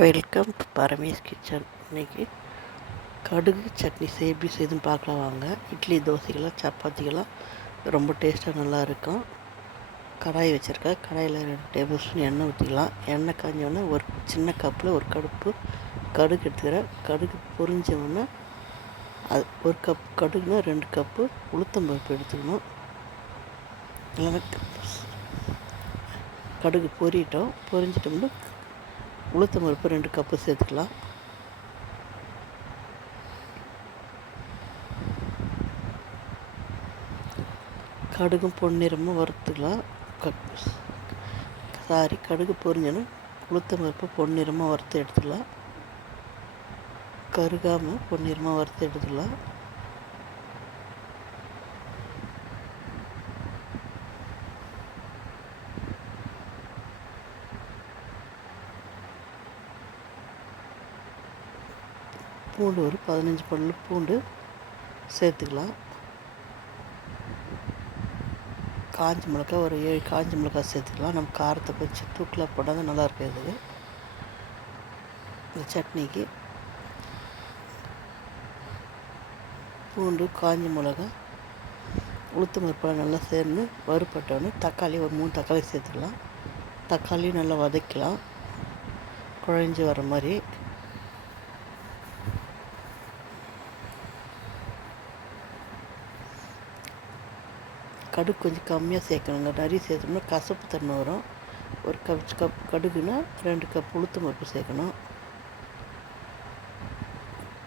Welcome. Paramesh kitchen. இன்னைக்கு கடுகு சட்னி செய்ய எப்படி செய்துன்னு பார்க்கலாம் வாங்க. இட்லி தோசைகள்லாம் சப்பாத்திகள்லாம் ரொம்ப டேஸ்ட்டாக நல்லா இருக்கும். கடாய் வச்சுருக்கேன் கடாயில் ரெண்டு டேபிள் ஸ்பூன் எண்ணெய் ஊற்றிக்கலாம் எண்ணெய் காஞ்சோடனே ஒரு சின்ன கப்பில் ஒரு கடுப்பு கடுகு எடுத்துக்கிறேன். கடுகு பொரிஞ்சோடனே அது ஒரு கப் கடுகுனா ரெண்டு கப்பு உளுத்தம்பருப்பு எடுத்துக்கணும். இல்லைன்னா கடுகு பொரிட்டோம் பொரிஞ்சிட்டோம்னா உளுத்தம் பருப்பு ரெண்டு கப்பு சேர்த்துக்கலாம். கடுகும் பொன்னிறமும் வறுத்துக்கலாம். சாரி கடுகு பொரிஞ்சோன்னா உளுத்தம் பருப்பு பொன்னிறமாக வறுத்து எடுத்துக்கலாம். கருகாமல் பொன்னிறமாக வறுத்து எடுத்துக்கலாம். பூண்டு ஒரு பதினஞ்சு பல் பூண்டு சேர்த்துக்கலாம். காஞ்ச மிளகா ஒரு ஏழு காஞ்ச மிளகா சேர்த்துக்கலாம். நம்ம காரத்தை கொஞ்சம் தூக்கில் போட்டால் தான் நல்லா இருக்கும் இது இந்த சட்னிக்கு பூண்டு காஞ்ச மிளகா உளுத்து மறுப்பாக நல்லா சேர்ந்து வறுப்பட்டோன்னே தக்காளி ஒரு மூணு தக்காளி சேர்த்துக்கலாம். தக்காளியும் நல்லா வதக்கலாம். குழஞ்சி வர மாதிரி கடுகு கொஞ்சம் கம்மியாக சேர்க்கணுங்க நிறைய சேர்த்தோம்னா கசப்பு தன்மை வரும். ஒரு கப் கப் கடுகுனா ரெண்டு கப் உளுத்து பருப்பு சேர்க்கணும்.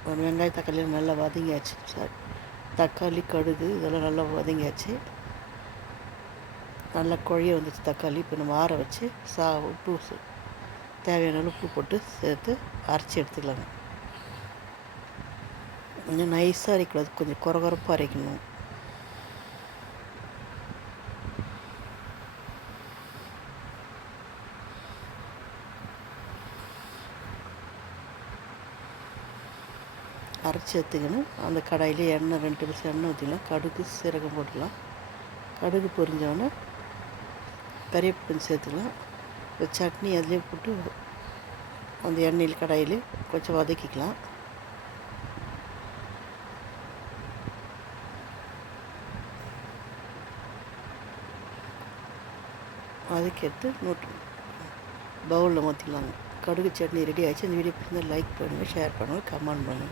ஒரு வெங்காய தக்காளி நல்லா வதங்கியாச்சு சார். தக்காளி கடுகு இதெல்லாம் நல்லா வதங்கியாச்சு. நல்லா குழைய வந்துச்சு தக்காளி. இப்போ நம்ம ஆற வச்சு சா உப்பு தேவையான உப்பு போட்டு சேர்த்து அரைச்சி எடுத்துக்கலாங்க கொஞ்சம் நைஸாக அரைக்கூடாது கொஞ்சம் குறகுறப்பாக அரைக்கணும். அரைச்சி எடுத்துக்கணும். அந்த கடாயிலே எண்ணெய் ரெண்டு நிமிஷம் எண்ணெய் ஊற்றிக்கலாம் கடுகு சீரகம் போட்டுக்கலாம் கடுகு பொரிஞ்சோடனே கறிவேப்பிலை கொஞ்சம் சேர்த்துக்கலாம். இந்த சட்னி அதிலே போட்டு அந்த எண்ணெயில் கடாயில் கொஞ்சம் வதக்கிக்கலாம். வதக்கி எடுத்து நோட்டு பவுலில் மாற்றிக்கலாங்க கடுகு சட்னி ரெடி ஆகிடுச்சு இந்த வீடியோ பிடிச்சிருந்தால் லைக் பண்ணுங்கள் ஷேர் பண்ணுங்கள் கமெண்ட் பண்ணுங்கள்